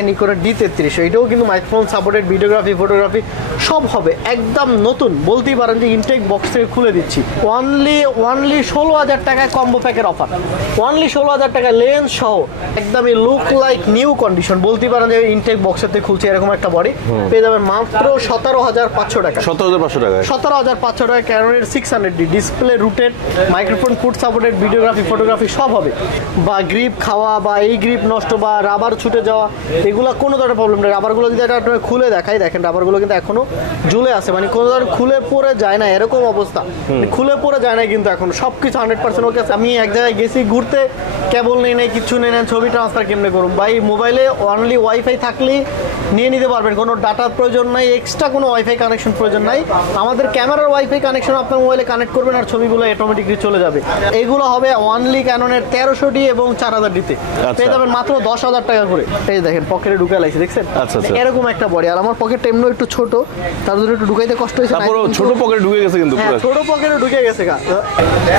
নিকোনের D তেত্রিশ এটাও কিন্তু মাইক্রোফোন সাপোর্টেড ভিডিওগ্রাফি ফটোগ্রাফি সব হবে। একদম নতুন বলতেই পারেন যে ইনটেক বক্স থেকে খুলে দিচ্ছি। ওয়ানলি ওয়ানলি ষোলো হাজার টাকায় কম্বো প্যাকের অফার ওয়ানলি ষোলো হাজার টাকা লেন্স সহ একদমই লুক লাইক নিউ কন্ডিশন বলতেই পারেন যে ইনটেক বক্সের থেকে খুলছে এরকম একটা বডি পেয়ে যাবেন মাত্র সতেরো হাজার পাঁচশো টাকা। সতেরো হাজার পাঁচশো টাকায়? সতেরো হাজার পাঁচশো টাকা ক্যানোনের six hundred D display rooted microphone food supported videography photography সব হবে। বা গ্রিপ খাওয়া বা এই গ্রিপ নষ্ট বা রাবার ছুটে যাওয়া এগুলো কোনো ধরনের প্রবলেম নেই। রাবারগুলো যদি একটা আপনার খুলে দেখাই দেখেন রাবারগুলো কিন্তু এখনও ঝুলে আছে। মানে কোনো ধরনের খুলে পড়ে যায় না এরকম অবস্থা। খুলে পড়ে যায় না কিন্তু এখন। সব কিছু হান্ড্রেড পার্সেন্ট ওকে আমি এক জায়গায় গেছি ঘুরতে কেবল নেই নাই কিছু নেই না ছবি ট্রান্সফার কেমনে করুন ভাই মোবাইলে অনলি ওয়াইফাই থাকলেই নিয়ে নিতে পারবেন। কোনো ডাটার প্রয়োজন নাই এক্সট্রা কোনো ওয়াইফাই কানেকশন প্রয়োজন নাই। আমাদের ক্যামেরার ওয়াইফাই কানেকশন আপনার মোবাইলে কানেক্ট করবেন আর ছবিগুলো অটোমেটিকলি চলে যাবে। এইগুলো হবে অনলি ক্যাননের তেরোশো ডি এবং চার হাজার ডিতে পেয়ে যাবেন মাত্র দশ হাজার টাকা করে। এই দেখেন পকেটে ঢুকে লাইছি দেখছেন? আচ্ছা, আচ্ছা। এরকম একটা বডি আর আমার পকেট এমনি একটু ছোট তার জন্য একটু ঢুকাইতে কষ্ট হয়েছে তারপরে ছোট পকেটে ঢুকে গেছে কিন্তু হ্যাঁ পুরো। ছোট পকেটে ঢুকে গেছে গা।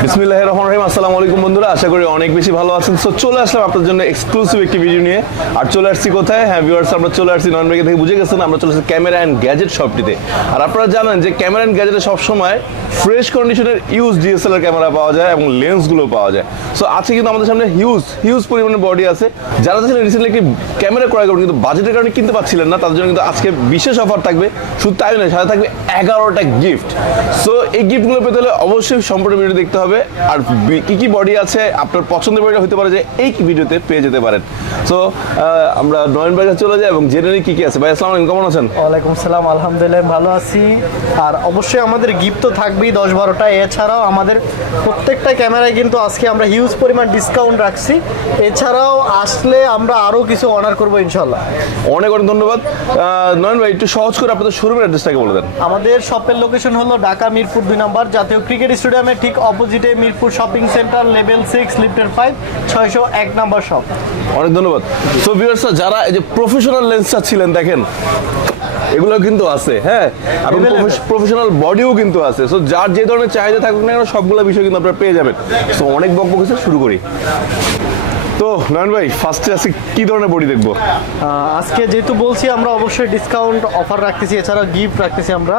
বিসমিল্লাহ রহমান রহিম আসসালামু আলাইকুম বন্ধুরা আশা করি অনেক বেশি ভালো আছেন। সো চলে আসলাম আপনার জন্য এক্সক্লুসিভ একটি ভিডিও নিয়ে। আর চলে আসছি কোথায়? হ্যাঁ ভিউয়ার্স আমরা চলে আসছি নন মেগে থেকে। বুঝে গেছেন আমরা চলে আসছি ক্যামেরা অ্যান্ড গ্যাজেট শপটিতে আর আপনারা জানেন যে ক্যামেরা অ্যান্ড গ্যাজেটে সবসময় ফ্রেশ কন্ডিশনের ইউজ ডিএসএলআর ক্যামেরা পাওয়া যায় এবং লেন্সগুলো পাওয়া যায়। সো আজকে কিন্তু আমাদের সামনে হিউজ হিউজ পরিমাণে বডি আছে। যারা চাচ্ছিলেন রিসেন্টলি একটি ক্যামেরা ক্রয় করবেন কিন্তু বাজেটের কারণে কিনতে পারছিলেন না তাদের জন্য কিন্তু আজকে বিশেষ অফার থাকবে। শুধু তাই নয়, সাথে থাকবে এগারোটা গিফট সো এই গিফটগুলো পেতে হলে অবশ্যই সম্পূর্ণ ভিডিও দেখতে হবে। আর কি কি বডি আছে, আপনার পছন্দের বডি হতে পারে যে এই ভিডিওতে পেয়ে যেতে পারেন। সো আমরা নয়ন বাজার চলে যাই এবং জেনে নিই কি কি আছে। ভাই, আসসালামু আলাইকুম, কেমন আছেন? ওয়ালাইকুম সালাম, আলহামদুলিল্লাহ, ভালো আছি। আর অবশ্যই আমাদের গিফট তো থাকবেই দশ বারোটা। এছাড়াও আমাদের প্রত্যেকটা ক্যামেরায় কিন্তু আজকে আমরা হিউজ পরিমাণ ডিসকাউন্ট রাখছি। এছাড়াও আসলে আমরা আরও কিছু অনার করব ইনশাল্লাহ অনেক অনেক ধন্যবাদ। নয়ন ভাই একটু সহজ করে আপনাদের শোরুমের অ্যাড্রেসটাকে বলে দেন। আমাদের শপের লোকেশন হলো ঢাকা মিরপুর দুই নম্বর জাতীয় ক্রিকেট স্টেডিয়ামের ঠিক অপোজিটে Mirpur shopping centre level six লিফটের ফাইভ ছয়শো এক নম্বর শপ অনেক ধন্যবাদ। সো ভিউয়ার্সরা যারা এই যে প্রফেশনাল লেন্সটা ছিলেন দেখেন এগুলো কিন্তু আছে হ্যাঁ? এবং প্রফেশনাল বডিও কিন্তু আছে। সো যার যে ধরনের চাহিদা থাকুক না কেন সবগুলো বিষয় কিন্তু আপনারা পেয়ে যাবেন। সো অনেক বকবক হয়েছে শুরু করি। তো নয়ন ভাই ফার্স্টে আজকে কি ধরনের বডি দেখব? আজকে যেহেতু বলছি আমরা অবশ্যই ডিসকাউন্ট অফার রাখতেছি এছাড়া গিফট রাখতেছি আমরা।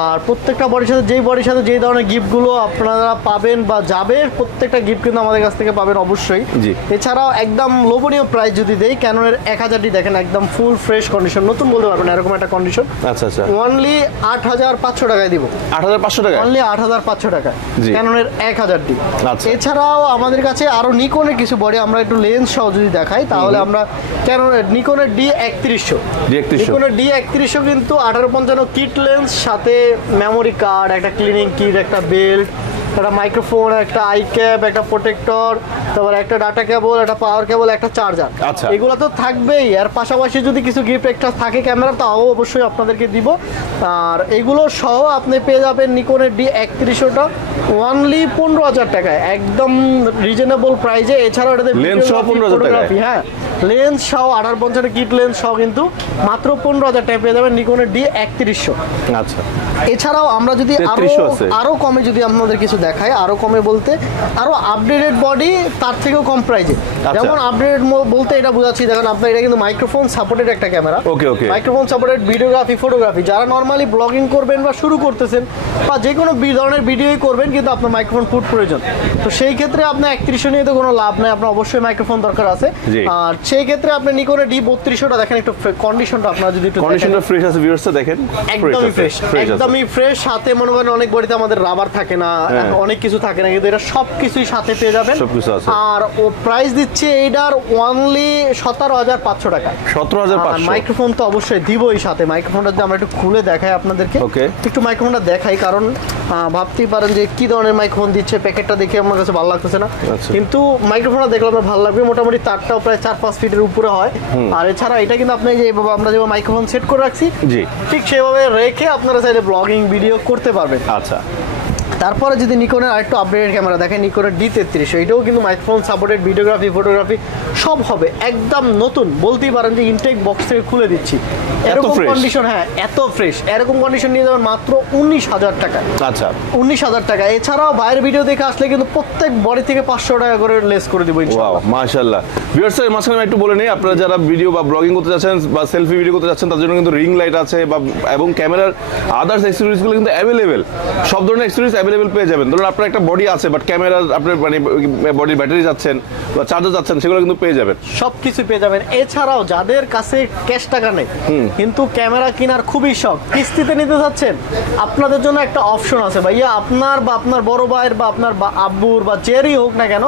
আর প্রত্যেকটা বডির সাথে যেই বডির সাথে যেই ধরনের গিফটগুলো আপনারা পাবেন বা যাবে প্রত্যেকটা গিফট কিন্তু আমাদের কাছ থেকে পাবেন অবশ্যই। জি। এছাড়াও একদম লোভনীয় প্রাইস যদি দেই ক্যাননের এক হাজারটি দেখেন একদম ফুল ফ্রেশ কন্ডিশন নতুন বলতে পারবেন এরকম একটা কন্ডিশন আচ্ছা আচ্ছা। অনলি আট হাজার পাঁচশো টাকায় দিব। আট হাজার পাঁচশো টাকা অনলি আট হাজার পাঁচশো টাকা। ক্যাননের এক হাজারটি আচ্ছা। এছাড়াও আমাদের কাছে আরও নিকনের কিছু বডি আমরা একটু লেন্স সহ যদি দেখাই তাহলে আমরা কেন নিকনের ডি একত্রিশশো। D3100 নিকনের ডি একত্রিশশো কিন্তু আঠারো পঞ্চান্ন কিট লেন্স সাথে মেমোরি কার্ড একটা ক্লিনিং কিট একটা বেল্ট একটা মাইক্রোফোন একটা আই ক্যাপ একটা প্রোটেক্টর তারপর একটা ডাটা কেবল একটা পাওয়ার কেবল একটা চার্জার আচ্ছা। এগুলো তো থাকবেই। আর পাশাপাশি যদি কিছু গিফট একটা থাকে ক্যামেরা তাও অবশ্যই আপনাদেরকে দিব। আর এগুলো সহ আপনি পেয়ে যাবেন নিকনের ডি একত্রিশশোটা ওয়ানলি পনেরো হাজার টাকায়। একদম রিজনেবল প্রাইজে এছাড়াও এটাতে Lens সহ videography, 15,000 টাকায়? হ্যাঁ। লেন্স সহ আঠারো পঞ্চান্ন কিট লেন্স সহ কিন্তু মাত্র পনেরো হাজার টাকা পেয়ে যাবেন নিকনের ডি একত্রিশশো। আচ্ছা। এছাড়াও আমরা যদি আরও আরও কমে যদি আপনাদের কিছু দেখাই আরও কমে বলতে আরও আপডেটেড বডি তার থেকেও কম প্রাইজে আচ্ছা। যেমন আপডেটেড বলতে এটা বোঝাচ্ছি দেখেন আপনার এটা কিন্তু মাইক্রোফোন সাপোর্টেড একটা camera okay okay. Microphone supported videography photography যারা নর্মালি ব্লগিং করবেন বা শুরু করতেছেন বা যে কোনো ধরনের ভিডিওই করবেন কিন্তু আপনার মাইক্রোফোন ফুট প্রয়োজন। তো সেই ক্ষেত্রে আপনার একত্রিশশো নিয়ে তো কোনো লাভ নাই আপনার অবশ্যই মাইক্রোফোন দরকার আছে। আর সেই ক্ষেত্রে আপনি নিকনে ডি বত্রিশশোটা দেখেন একটু কন্ডিশনটা আপনারা যদি একটু কন্ডিশনটা ফ্রেশ আছে ভিউয়ার্সটা দেখেন। একদমই ফ্রেশ একদমই ফ্রেশ সাথে মনে করেন অনেক বডিতে আমাদের রাবার থাকে না হ্যাঁ। অনেক কিছু থাকে না কিন্তু এটা সব কিছুই সাথে পেয়ে যাবেন। সবকিছু আছে। আর ও প্রাইস দিচ্ছে এইটার অনলি সতেরো হাজার পাঁচশো টাকা। সতেরো হাজার পাঁচশো। মাইক্রোফোন তো অবশ্যই দিবই সাথে। মাইক্রোফোনটা যদি আমরা একটু খুলে দেখাই আপনাদেরকে Okay. একটু মাইক্রোফোনটা দেখাই কারণ ভাবতেই পারেন যে কি ধরনের মাইক্রোফোন দিচ্ছে প্যাকেটটা দেখে আমার কাছে ভালো লাগতেছে না। আচ্ছা। কিন্তু মাইক্রোফোনটা দেখলে আপনার ভালো লাগবে। মোটামুটি তারটাও প্রায় চার পাঁচ ফিটের উপরে হয়। আর এছাড়া এটা কিন্তু আপনি যে এভাবে আমরা যেভাবে মাইক্রোফোন সেট করে রাখছি জি। ঠিক সেভাবে রেখে আপনারা চাইলে ব্লগিং ভিডিও করতে পারবেন। আচ্ছা। তারপরে যদি নিকনের আরেকটু আপডেটেড ক্যামেরা দেখেন নিকনের ডি তেত্রিশ এটাও কিন্তু মাইক্রোফোন সাপোর্টেড ভিডিওগ্রাফি ফটোগ্রাফি সব হবে। একদম নতুন। বলতেই পারেন যে ইনটেক বক্স থেকে খুলে দিচ্ছি। এরকম কন্ডিশন হ্যাঁ এত ফ্রেশ এরকম কন্ডিশন নিয়ে যাবেন মাত্র উনিশ হাজার টাকা। আচ্ছা। উনিশ হাজার টাকা। এছাড়াও বাইরের ভিডিও দেখে আসলে কিন্তু প্রত্যেক বডি থেকে পাঁচশো টাকা করে লেস করে দিব ওয়াও ইনশাআল্লাহ মাশাআল্লাহ। ভিউয়ার্স এর মাঝখানে একটু বলে নেই আপনারা যারা ভিডিও বা ব্লগিং করতে যাচ্ছেন বা সেলফি ভিডিও করতে যাচ্ছেন তার জন্য কিন্তু রিং লাইট আছে বা এবং ক্যামেরার আদার্স অ্যাক্সেসরিজগুলো কিন্তু অ্যাভেলেবেল সব ধরনের অ্যাক্সেসরিজ অ্যাভেলেবেল পেয়ে যাবেন। ধরুন আপনার একটা বডি আছে বাট ক্যামেরা আপনার মানে বডির ব্যাটারি যাচ্ছেন বা চার্জার যাচ্ছেন সেগুলো কিন্তু পেয়ে যাবেন। সব কিছু পেয়ে যাবেন। এছাড়াও যাদের কাছে ক্যাশ টাকা নেই কিন্তু ক্যামেরা কেনার খুবই শখ কিস্তিতে নিতে যাচ্ছেন আপনাদের জন্য একটা অপশন আছে। ভাইয়া আপনার বা আপনার বড় ভাইয়ের বা আপনার আব্বুর বা যেরই হোক না কেন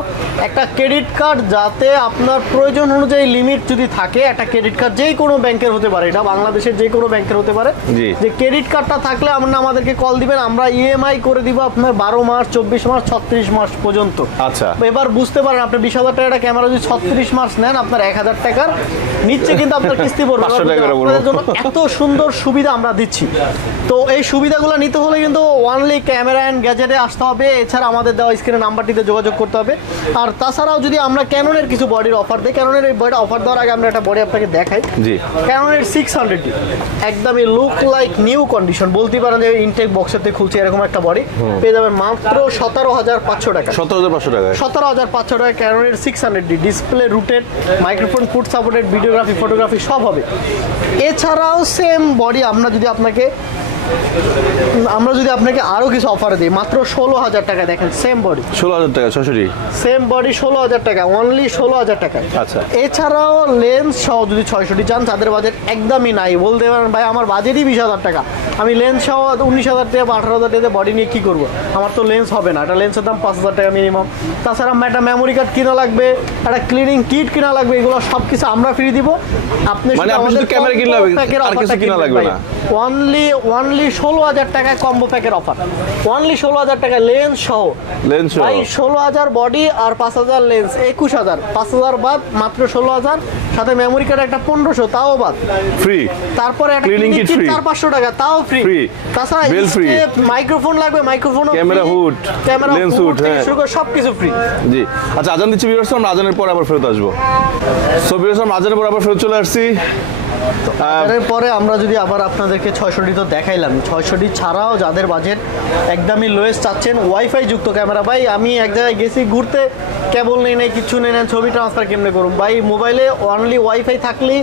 একটা ক্রেডিট কার্ড যাতে আপনার প্রয়োজন অনুযায়ী লিমিট যদি থাকে একটা ক্রেডিট কার্ড যেই কোনো ব্যাংকের হতে পারে এটা বাংলাদেশের যে কোনো ব্যাংকের হতে পারে। যে ক্রেডিট কার্ডটা থাকলে আপনারা আমাদেরকে কল দিবেন আমরা ইএমআই করে দিব আপনার বারো মাস চব্বিশ মাস ছত্রিশ মাস পর্যন্ত। আচ্ছা। এবার বুঝতে পারেন আপনি বিশ হাজার টাকার ক্যামেরা যদি ছত্রিশ মাস নেন আপনার এক হাজার টাকার নিচে কিন্তু আপনার কিস্তি পড়বে। 500 টাকা করে আপনাদের পড়বে। জন্য এত সুন্দর সুবিধা আমরা দিচ্ছি। তো এই সুবিধাগুলো নিতে হলে কিন্তু ওয়ানলি ক্যামেরা অ্যান্ড গ্যাজেটে আসতে হবে। এছাড়া আমাদের দেওয়া স্ক্রিনে নাম্বারটিতে যোগাযোগ করতে হবে। আর তাছাড়াও যদি আমরা ক্যাননের কিছু বডির অফার দিই ক্যাননের এই বডিটা অফার দেওয়ার আগে আমরা একটা বডি আপনাকে দেখাই। জি। ক্যাননের সিক্স হান্ড্রেড একদমই লুক লাইক নিউ কন্ডিশন বলতেই পারেন যে ইনটেক বক্সের থেকে খুলছে এরকম একটা বডি পেয়ে যাবেন মাত্র সতেরো হাজার পাঁচশো টাকা। সতেরো হাজার পাঁচশো টাকা সতেরো হাজার পাঁচশো টাকা ক্যানোনের six hundred D display rooted microphone food supported videography photography সব হবে। এছাড়াও সেম বডি আমরা যদি আপনাকে আমরা যদি আপনাকে আরও কিছু অফার দিই মাত্র ষোলো হাজার টাকা দেখেন সেম বডি ষোলো হাজার টাকা ছশোটি? সেম বডি ষোলো হাজার টাকা অনলি ষোলো হাজার টাকা। আচ্ছা। এছাড়াও লেন্স সহ যদি ছয়শোটি চান তাদের বাজেট একদমই নাই বলতে পারেন ভাই আমার বাজেটই বিশ হাজার টাকা। আমি লেন্স সহ উনিশ হাজার টাকা বা আঠারো হাজার টাকা বডি নিয়ে কী করব? আমার তো লেন্স হবে না। একটা লেন্সের দাম পাঁচ হাজার টাকা মিনিমাম তাছাড়া আমার একটা মেমোরি কার্ড কিনা লাগবে একটা ক্লিনিং কিট কিনা লাগবে এগুলো সব কিছু আমরা ফ্রি দিব। আপনি মানে আপনি কিনলে হবে, আর কিনা লাগবে না। অনলি অনলি ষোলো হাজার টাকায় কম্বো প্যাকের অফার অনলি ষোলো হাজার টাকায় লেন্স সহ। লেন্স ভাই ষোলো হাজার বডি আর পাঁচ হাজার লেন্স একুশ হাজার। পাঁচ হাজার বাদ মাত্র ষোলো হাজার সাথে মেমোরি কার্ড একটা পনেরোশো তাও বাদ। ফ্রি তারপরে একটা। চার পাঁচশো টাকা তাও ফ্রি। তাছাড়া মাইক্রোফোন লাগবে microphone Camera hood, camera lens hood hood, হ্যাঁ। শুরু করে সব কিছু ফ্রি জি। আচ্ছা আজান দিচ্ছি ভিউয়ার্স আমরা আজানের পর আবার ফেরত আসব। সো ভিউয়ার্স আমরা আজানের পর আবার ফেরত চলে আসছি। এরপরে আমরা যদি আবার আপনাদেরকে ছয়শোটি তো দেখাইলাম ছয়শোটি ছাড়াও যাদের বাজেট একদমই লোয়েস্ট চাচ্ছেন ওয়াইফাই যুক্ত ক্যামেরা ভাই আমি এক জায়গায় গেছি ঘুরতে কেবল নেই নাই কিছু নেই না ছবি ট্রান্সফার কেমনে করুন ভাই মোবাইলে অনলি ওয়াইফাই থাকলেই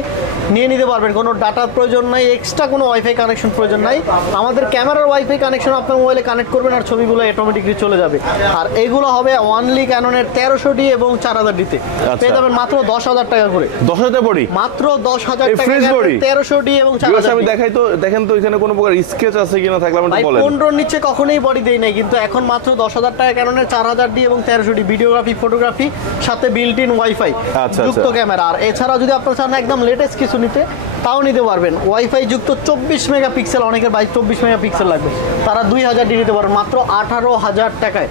নিয়ে নিতে পারবেন কোনো ডাটার প্রয়োজন নাই এক্সট্রা কোনো ওয়াইফাই কানেকশন প্রয়োজন নাই। আমাদের ক্যামেরার ওয়াইফাই কানেকশন আপনার মোবাইলে কানেক্ট করবেন আর ছবিগুলো অটোমেটিকলি চলে যাবে। আর এগুলো হবে অনলি ক্যাননের তেরোশো ডি এবং চার হাজার ডিতে পেয়ে যাবেন মাত্র দশ হাজার টাকা করে। দশ হাজার পড়ি? মাত্র দশ হাজার টাকা fresh body? তেরোশো ডি এবং আমি দেখাই তো দেখেন তো এখানে কোনো প্রকার স্কেচ আছে কিনা থাকলে আমাকে বলেন পনেরোর নিচে কখনোই বডি দেই নাই কিন্তু এখন মাত্র দশ হাজার টাকা কারণে চার হাজার ডি এবং তেরোশো ডি ভিডিওগ্রাফি ফটোগ্রাফি সাথে বিল্ট ইন ওয়াইফাই আচ্ছা, যুক্ত আচ্ছা। ক্যামেরা আর এছাড়া যদি আপনার চান একদম লেটেস্ট কিছু নিতে তাও নিতে পারবেন। ওয়াইফাই যুক্ত চব্বিশ মেগা পিক্সেল অনেকের বাইশ চব্বিশ মেগা পিক্সেল লাগবে। তারা দুই হাজার ডি নিতে পারবেন মাত্র আঠারো হাজার টাকায়।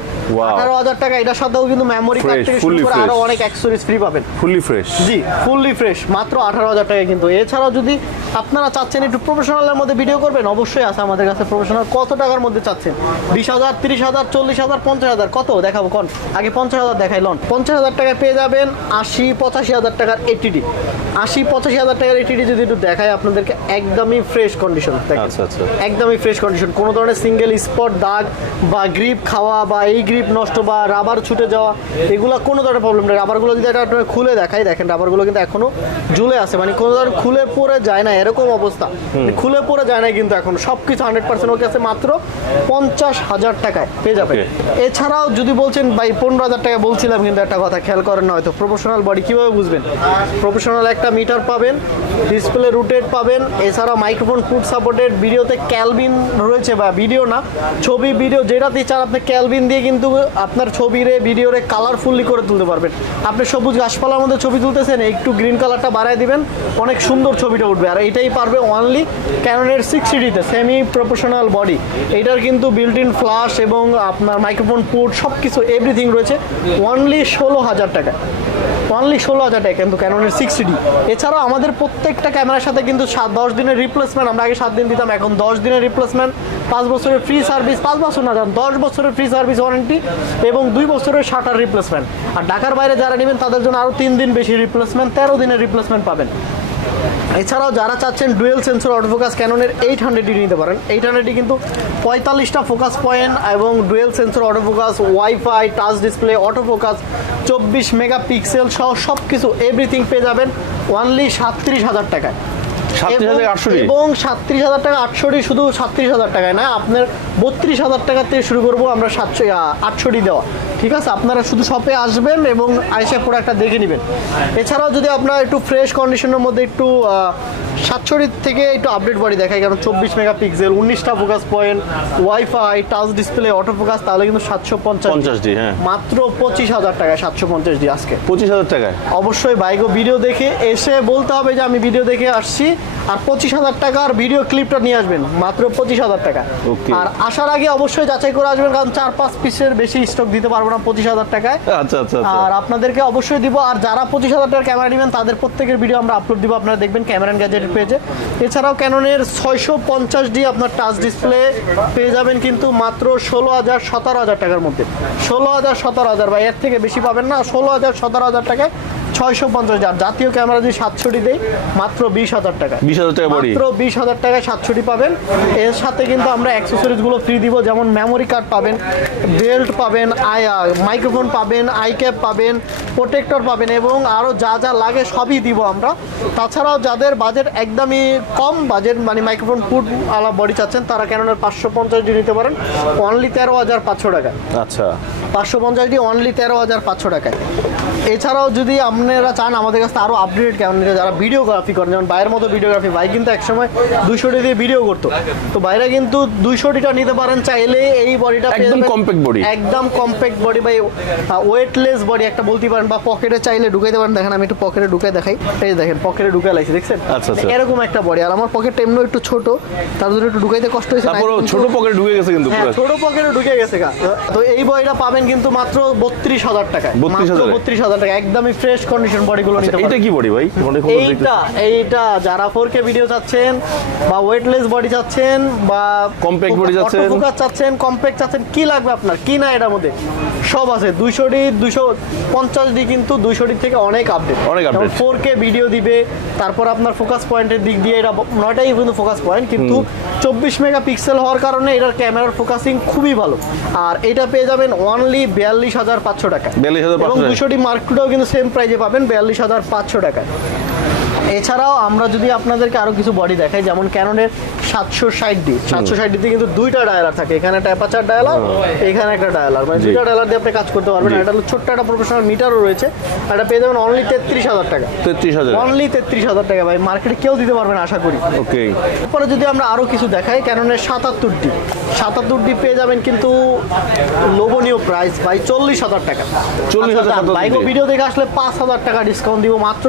আঠারো হাজার টাকা এটার সাথেও কিন্তু মেমোরি কার্ড থেকে শুরু করে আরও অনেক অ্যাক্সেসরিজ ফ্রি পাবেন। ফুললি ফ্রেশ জি ফুললি ফ্রেশ মাত্র আঠারো হাজার টাকা কিন্তু। এছাড়াও যদি আপনারা চাচ্ছেন একটু প্রফেশনালের মধ্যে ভিডিও করবেন অবশ্যই আছে আমাদের কাছে প্রফেশনাল কত টাকার মধ্যে চাচ্ছেন? বিশ হাজার তিরিশ হাজার চল্লিশ হাজার পঞ্চাশ হাজার কত? দেখাবো কন? আগে পঞ্চাশ হাজার দেখাই লন। পঞ্চাশ হাজার টাকায় পেয়ে যাবেন আশি পঁচাশি হাজার টাকার এটিডি আশি পঁচাশি হাজার টাকার এটিডি যদি একটু দেখায় আপনাদেরকে একদমই ফ্রেশ কন্ডিশন আচ্ছা, আচ্ছা। একদমই ফ্রেশ কন্ডিশন কোনো ধরনের সিঙ্গেল স্পট দাগ বা গ্রিপ খাওয়া বা এই গ্রিপ নষ্ট বা রাবার ছুটে যাওয়া এগুলো কোনো ধরনের প্রবলেম নেই। রাবারগুলো যদি একটা আপনার খুলে দেখাই দেখেন রাবারগুলো কিন্তু এখনও ঝুলে আছে। মানে কোনো ধরনের খুলে পড়ে যায় না এরকম অবস্থা। খুলে পড়ে যায় না কিন্তু এখন। সব কিছু হান্ড্রেড পার্সেন্ট ওকে আছে মাত্র পঞ্চাশ হাজার টাকায়। পেয়ে যাবে এছাড়াও যদি বলছেন ভাই পনেরো হাজার টাকা বলছিলাম কিন্তু একটা কথা খেয়াল করেন না হয়তো প্রফেশনাল বডি কীভাবে বুঝবেন? প্রফেশনাল একটা মিটার পাবেন ডিসপ্লে রুটেড পাবেন। এছাড়া মাইক্রোফোন ফুড সাপোর্টেড ভিডিওতে ক্যালবিন রয়েছে বা ভিডিও না, ছবি ভিডিও যেটাতে চান আপনি ক্যালবিন দিয়ে কিন্তু আপনার ছবিরে ভিডিওরে কালারফুল্লি করে তুলতে পারবেন। আপনি সবুজ গাছপালার মধ্যে ছবি তুলতেছেন, একটু গ্রিন কালারটা বাড়ায় দিবেন, অনেক সুন্দর ছবিটা উঠবে। আর এটাই পারবে অনলি ক্যাননের সিক্স সিডিতে সেমি প্রফেশনাল বডি এটার কিন্তু বিল্ট ইন ফ্লাশ এবং আপনার মাইক্রোফোন পোর্ট সব কিছু এভরিথিং রয়েছে অনলি ষোলো হাজার টাকা অনলি ষোলো হাজার টাকা কিন্তু ক্যাননের সিক্সটি ডি এছাড়াও আমাদের প্রত্যেকটা ক্যামেরার সাথে কিন্তু সাত দশ দিনের রিপ্লেসমেন্ট আমরা আগে সাত দিন দিতাম, এখন দশ দিনের রিপ্লেসমেন্ট পাঁচ বছরের ফ্রি সার্ভিস পাঁচ বছর না যান দশ বছরের ফ্রি সার্ভিস ওয়ারেন্টি এবং দুই বছরের শাটার রিপ্লেসমেন্ট আর ঢাকার বাইরে যারা নেবেন, তাদের জন্য আরও তিন দিন বেশি রিপ্লেসমেন্ট তেরো দিনের রিপ্লেসমেন্ট পাবেন। এছাড়াও যারা চাচ্ছেন ডুয়েল সেন্সর অটোফোকাস ক্যাননের এইট হান্ড্রেডটি নিতে পারেন। এইট হান্ড্রেডটি কিন্তু পঁয়তাল্লিশটা ফোকাস পয়েন্ট এবং dual sensor autofocus wifi touch display autofocus চব্বিশ মেগা পিক্সেল সহ সব কিছু এভরিথিং পেয়ে যাবেন। ওয়ানলি সাতত্রিশ হাজার টাকায়। এবং- সাতত্রিশ হাজার টাকা আটশোটি শুধু সাতত্রিশ হাজার টাকায় না, আপনার বত্রিশ হাজার টাকা থেকে শুরু করব আমরা সাতশো আটশোটি দেওয়া। ঠিক আছে? আপনারা শুধু শপে আসবেন এবং আইসে প্রোডাক্টটা দেখে নেবেন। এছাড়াও যদি আপনার একটু ফ্রেশ কন্ডিশনের মধ্যে একটু সাতশোটি থেকে একটু আপডেট বডি দেখায় কারণ চব্বিশ মেগা পিক্সেল উনিশটা focus point wifi touch display auto focus তাহলে কিন্তু সাতশো পঞ্চাশ পঞ্চাশ ডি হ্যাঁ। মাত্র পঁচিশ হাজার টাকায় সাতশো পঞ্চাশ ডি আজকে। পঁচিশ হাজার টাকায়? অবশ্যই বাইকও ভিডিও দেখে এসে বলতে হবে যে আমি ভিডিও দেখে আসছি আর পঁচিশ হাজার টাকার ভিডিও ক্লিপটা নিয়ে আসবেন মাত্র পঁচিশ হাজার টাকা. আর আসার আগে অবশ্যই যাচাই করে আসবেন কারণ চার পাঁচ পিসের বেশি স্টক দিতে পারব না পঁচিশ হাজার টাকায়। আচ্ছা আচ্ছা আচ্ছা। আর আপনাদেরকে অবশ্যই দিব আর যারা পঁচিশ হাজার টাকার ক্যামেরা নেবেন তাদের প্রত্যেকের ভিডিও আমরা আপলোড দিব আপনারা দেখবেন ক্যামেরা গ্যাজেটের পেজে এছাড়াও ক্যাননের ছয়শো পঞ্চাশ ডি আপনার টাচ ডিসপ্লে পেয়ে যাবেন কিন্তু মাত্র ষোলো হাজার সতেরো হাজার টাকার মধ্যে। ষোলো হাজার সতেরো হাজার বা এর থেকে বেশি পাবেন না। ষোলো হাজার সতেরো হাজার টাকায় ছয়শো পঞ্চাশ জাতীয় ক্যামেরা যদি সাতশোটি দেয় মাত্র বিশ হাজার টাকা বিশ হাজার টাকা বডি। মাত্র বিশ হাজার টাকায় সাতশোটি পাবেন। এর সাথে কিন্তু আমরা অ্যাক্সেসরিজগুলো ফ্রি দিব যেমন মেমোরি কার্ড পাবেন বেল্ট পাবেন আই মাইক্রোফোন পাবেন আই ক্যাপ পাবেন প্রোটেক্টর পাবেন এবং আরও যা যা লাগে সবই দিব আমরা। তাছাড়াও যাদের বাজেট একদমই কম বাজেট মানে মাইক্রোফোন ফুড আলা বডি চাচ্ছেন তারা ক্যাননের পাঁচশো পঞ্চাশ ডি নিতে পারেন অনলি তেরো হাজার পাঁচশো টাকায়। আচ্ছা। পাঁচশো পঞ্চাশ ডি অনলি তেরো হাজার পাঁচশো টাকায়। এছাড়াও যদি আপনারা চান আমাদের কাছে আরও আপডেট কেমন নিতে যারা ভিডিওগ্রাফি করেন যেমন বাইরের মতো ভিডিওগ্রাফি ভাই কিন্তু একসময় দুইশোটি দিয়ে ভিডিও করতো। তো বাইরে কিন্তু দুইশোটিটা নিতে পারেন চাইলে এই বডিটা একদম compact বডি একদম compact body by weightless body একটা বলতে পারেন বা পকেটে চাইলে ঢুকাইতে পারেন। দেখেন আমি একটু পকেটে ঢুকাই দেখাই। এই দেখেন পকেটে ঢুকাই লাগছে দেখছেন? আচ্ছা, আচ্ছা। এরকম একটা বডি আর আমার পকেটটা এমনিও একটু ছোট তার জন্য একটু ঢুকাইতে কষ্ট হয়েছে। ছোট পকেটে ঢুকে গেছে কিন্তু হ্যাঁ পুরো। ছোট পকেটে ঢুকে গেছে তো এই বইটা পাবেন কিন্তু মাত্র বত্রিশ হাজার টাকায়। 32,000 এ? বত্রিশ হাজার। টাকা একদমই ফ্রেশ কন্ডিশন বডিগুলো নিতে এইটা কি বডি ভাই? এইটা এইটা যারা ফোর কে ভিডিও চাচ্ছেন বা ওয়েটলেস বডি চাচ্ছেন বা body চাচ্ছেন। ফোকাস চাচ্ছেন কম্প্যাক্ট চাচ্ছেন কি লাগবে আপনার? কি না এটার মধ্যে? সব আছে দুইশো ডি দুইশো পঞ্চাশ ডি কিন্তু দুইশো ডি থেকে অনেক আপডেট অনেক update। ফোর কে ভিডিও দিবে তারপর আপনার ফোকাস পয়েন্টের দিক দিয়ে এটা নয়টাই কিন্তু ফোকাস পয়েন্ট কিন্তু চব্বিশ মেগা পিক্সেল হওয়ার কারণে এটার ক্যামেরার ফোকাসিং খুবই ভালো। আর এটা পেয়ে যাবেন অনলি বিয়াল্লিশ হাজার পাঁচশো টাকা 42,500 এবং দুশোটি মার্কটুটাও কিন্তু সেম প্রাইজে পাবেন বিয়াল্লিশ হাজার পাঁচশো টাকায়। এছাড়াও আমরা যদি আপনাদেরকে আরও কিছু বডি দেখাই যেমন ক্যাননের সাতশো ষাট ডি সাতশো ষাট ডিতে কিন্তু দুইটা ডায়ালার থাকে। এখানে একটা অ্যাপাচার ডায়ালার এখানে একটা ডায়ালার মানে দুইটা ডায়ালার দিয়ে আপনি কাজ করতে পারবেন। এটা হলো ছোট্ট একটা প্রফেশনাল মিটারও রয়েছে। এটা পেয়ে যাবেন অনলি তেত্রিশ হাজার টাকা। তেত্রিশ হাজার। অনলি তেত্রিশ হাজার টাকা ভাই। মার্কেটে কেউ দিতে পারবেন আশা করি। ওকে। এরপরে যদি আমরা আরও কিছু দেখাই ক্যাননের সাতাত্তর ডি সাতাত্তর ডি পেয়ে যাবেন কিন্তু লোভনীয় প্রাইস ভাই চল্লিশ হাজার টাকা। 40,000 আচ্ছা, সাতাত্তর বাইকও ভিডিও দেখে আসলে পাঁচ হাজার টাকা ডিসকাউন্ট দিব মাত্র।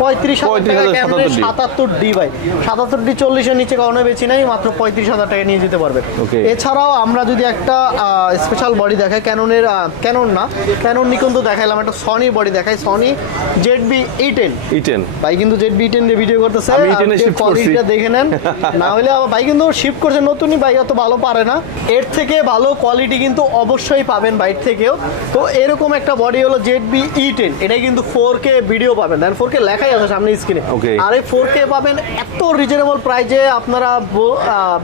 পঁয়ত্রিশ হাজার টাকা 35,000 ক্যাননের 77 D সাতাত্তর ডি ভাই। সাতাত্তর ডি চল্লিশের নিচে কারণে বেশি নাই মাত্র পঁয়ত্রিশ হাজার টাকা নিয়ে যেতে Okay. এছাড়াও আমরা যদি একটা স্পেশাল বডি দেখাই ক্যাননের ক্যানন না ক্যানন নিকন তো দেখাইলাম একটা সনি বডি দেখাই Sony Z B E ten E ten ভাই কিন্তু জেড বি টেন দিয়ে ভিডিও করতেছে আমি আর 10 এ যে shift করছি। কোয়ালিটিটা দেখে নেন। না হলে ভাই কিন্তু শিফট করছে নতুনই বাইক অত ভালো পারে না। এর থেকে ভালো কোয়ালিটি কিন্তু অবশ্যই পাবেন বাইক থেকেও। তো এরকম একটা বডি হলো জেড বি ই টেন এটা কিন্তু ফোর কে ভিডিও পাবেন। দেন ফোর কে লেখাই আছে সামনে স্ক্রিনে Okay. আর এই ফোর কে পাবেন এত রিজনেবল প্রাইজে আপনারা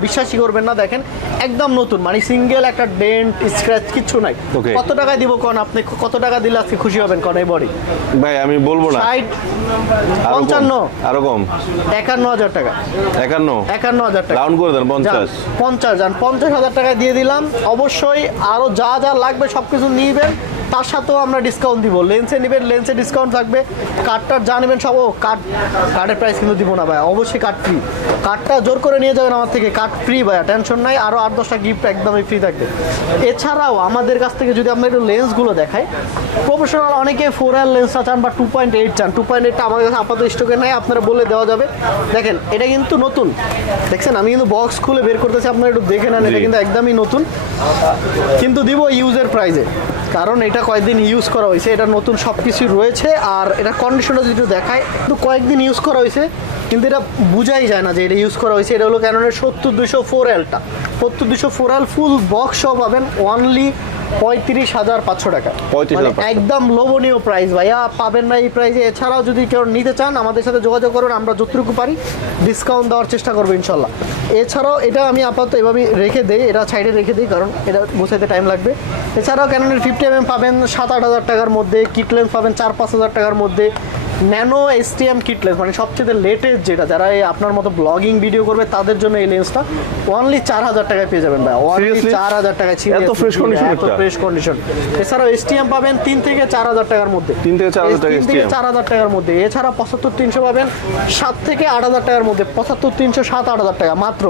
বিশ্বাসই করবেন না দেখেন একদম নতুন মানে সিঙ্গেল একটা ডেন্ট স্ক্র্যাচ কিচ্ছু নাই. কত টাকায় দিব কোন আপনি? কত টাকা দিলে আজকে খুশি হবেন কোন এই বডি ভাই আমি বলব না। ষাট আরও কম পঞ্চান্ন। আরও কম। একান্ন হাজার টাকা। একান্ন? একান্ন হাজার টাকা। রাউন্ড করে দেন পঞ্চাশ যান, পঞ্চাশ। যান পঞ্চাশ হাজার টাকা দিয়ে দিলাম। অবশ্যই আরও যা যা লাগবে সব কিছু নিবেন। তার সাথেও আমরা ডিসকাউন্ট দিব। লেন্সে নেবেন লেন্সে ডিসকাউন্ট থাকবে। কার্ডটার যা নেবেন সব ও কার্ড কার্ডের প্রাইস কিন্তু দিব না ভাই অবশ্যই কার্ড ফ্রি কার্ডটা জোর করে নিয়ে যাবেন আমার থেকে। কার্ড ফ্রি ভাইয়া টেনশন নাই। আরও আট দশটা গিফট একদমই ফ্রি থাকবে। এছাড়াও আমাদের কাছ থেকে যদি আমরা একটু লেন্সগুলো দেখাই প্রফেশনাল অনেকে ফোর আর লেন্সটা চান বা টু পয়েন্ট এইট চান। টু পয়েন্ট এইটটা আমাদের কাছে আপাতত স্টকে নাই আপনারা বলে দেওয়া যাবে। দেখেন এটা কিন্তু নতুন। দেখছেন আমি কিন্তু বক্স খুলে বের করতেছি আপনারা একটু দেখে নেন এটা কিন্তু একদমই নতুন। কিন্তু দিব ইউজের প্রাইজে কারণ এটা কয়েকদিন ইউজ করা হয়েছে, এটা নতুন সব কিছু রয়েছে, আর এটা কন্ডিশনটা যদি দেখায় তো কয়েকদিন ইউজ করা হয়েছে, কিন্তু এটা বোঝাই যায় না যে এটা ইউজ করা হয়েছে। এটা হলো ক্যাননের সত্তর দুশো ফোর এলটা সত্তর দুশো ফোর এল ফুল বক্স সহ পাবেন অনলি পঁয়ত্রিশ হাজার পাঁচশো টাকা। 35,500 মানে একদম লোভনীয় প্রাইস ভাইয়া পাবেন না এই প্রাইসে এছাড়াও যদি কেউ নিতে চান আমাদের সাথে যোগাযোগ করুন আমরা যতটুকু পারি ডিসকাউন্ট দেওয়ার চেষ্টা করব ইনশাল্লাহ। এছাড়াও এটা আমি আপাতত এভাবে রেখে দিই এটা সাইডে রেখে দিই কারণ এটা গোছাইতে টাইম লাগবে। এছাড়াও ক্যাননের ফিফটি এম পাবেন সাত আট হাজার টাকার মধ্যে কিট লেন্স পাবেন চার পাঁচ হাজার টাকার মধ্যে। ন্যানো এসটিএম কিটলেন্স মানে সবচেয়ে লেটেস্ট যেটা যারা এই আপনার মতো ব্লগিং ভিডিও করবে তাদের জন্য এই লেন্সটা অনলি চার হাজার টাকায় পেয়ে যাবেন ভাই। অনলি চার হাজার টাকায় এত fresh condition এত ফ্রেশ কন্ডিশন এছাড়াও এসটিএম পাবেন তিন থেকে চার হাজার টাকার মধ্যে। তিন থেকে চার হাজার টাকা থেকে চার হাজার টাকার মধ্যে। এছাড়া পঁচাত্তর তিনশো পাবেন সাত থেকে আট হাজার টাকার মধ্যে। পঁচাত্তর তিনশো সাত আট হাজার টাকা মাত্র।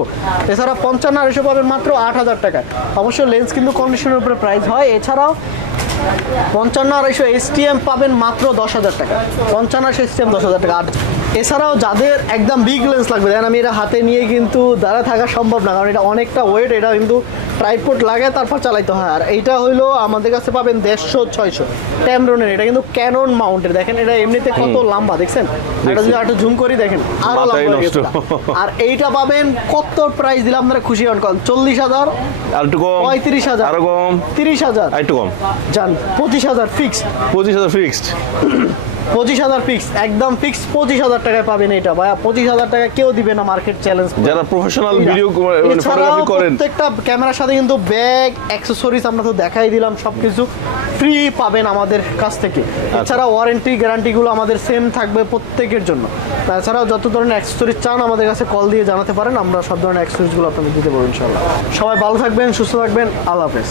এছাড়া পঞ্চান্ন আড়াইশো পাবেন মাত্র আট হাজার টাকা অবশ্য লেন্স কিন্তু কন্ডিশনের উপরে প্রাইস হয়। এছাড়াও পঞ্চান্ন আড়াইশো এসটিএম পাবেন মাত্র দশ হাজার টাকা। পঞ্চান্ন আড়াইশো এসটিএম দশ হাজার টাকা। আর এছাড়াও যাদের একদম বিগ লেন্স লাগবে দেখেন আমি এটা হাতে নিয়ে কিন্তু দাঁড়া থাকা সম্ভব না কারণ এটা অনেকটা ওয়েট এটা কিন্তু ট্রাইপোর্ট লাগে তারপর চালাইতে হয়। আর এইটা হইল আমাদের কাছে পাবেন দেড়শো ছয়শো। ট্যামরনের এটা কিন্তু ক্যানন মাউন্টের দেখেন এটা এমনিতে কত লম্বা দেখছেন? এটা যদি একটু জুম করি দেখেন আরও লম্বা। আর এইটা পাবেন কত প্রাইস দিলে আপনারা খুশি হন? কন চল্লিশ হাজার? আর একটু কম। পঁয়ত্রিশ হাজার। আরও কম। তিরিশ হাজার। একটু কম। যান পঁচিশ হাজার ফিক্সড পঁচিশ হাজার ফিক্সড পঁচিশ হাজার ফিক্স একদম ফিক্স পঁচিশ হাজার টাকায় পাবেন এটা। ভাইয়া পঁচিশ হাজার টাকা কেউ দিবে না মার্কেট চ্যালেঞ্জ যারা প্রফেশনাল ভিডিও মানে ফটোগ্রাফি করেন। প্রত্যেকটা ক্যামেরার সাথে কিন্তু ব্যাগ অ্যাক্সেসরিজ আমরা তো দেখাই দিলাম সবকিছু ফ্রি পাবেন আমাদের কাছ থেকে। এছাড়া ওয়ারেন্টি গ্যারান্টিগুলো আমাদের সেম থাকবে প্রত্যেকের জন্য। তাছাড়াও যত ধরনের অ্যাক্সেসরিজ চান আমাদের কাছে কল দিয়ে জানাতে পারেন আমরা সব ধরনের অ্যাক্সেসরিজগুলো আপনাদের দিতে পারব ইনশাল্লাহ সবাই ভালো থাকবেন সুস্থ থাকবেন আল্লাহ হাফেজ।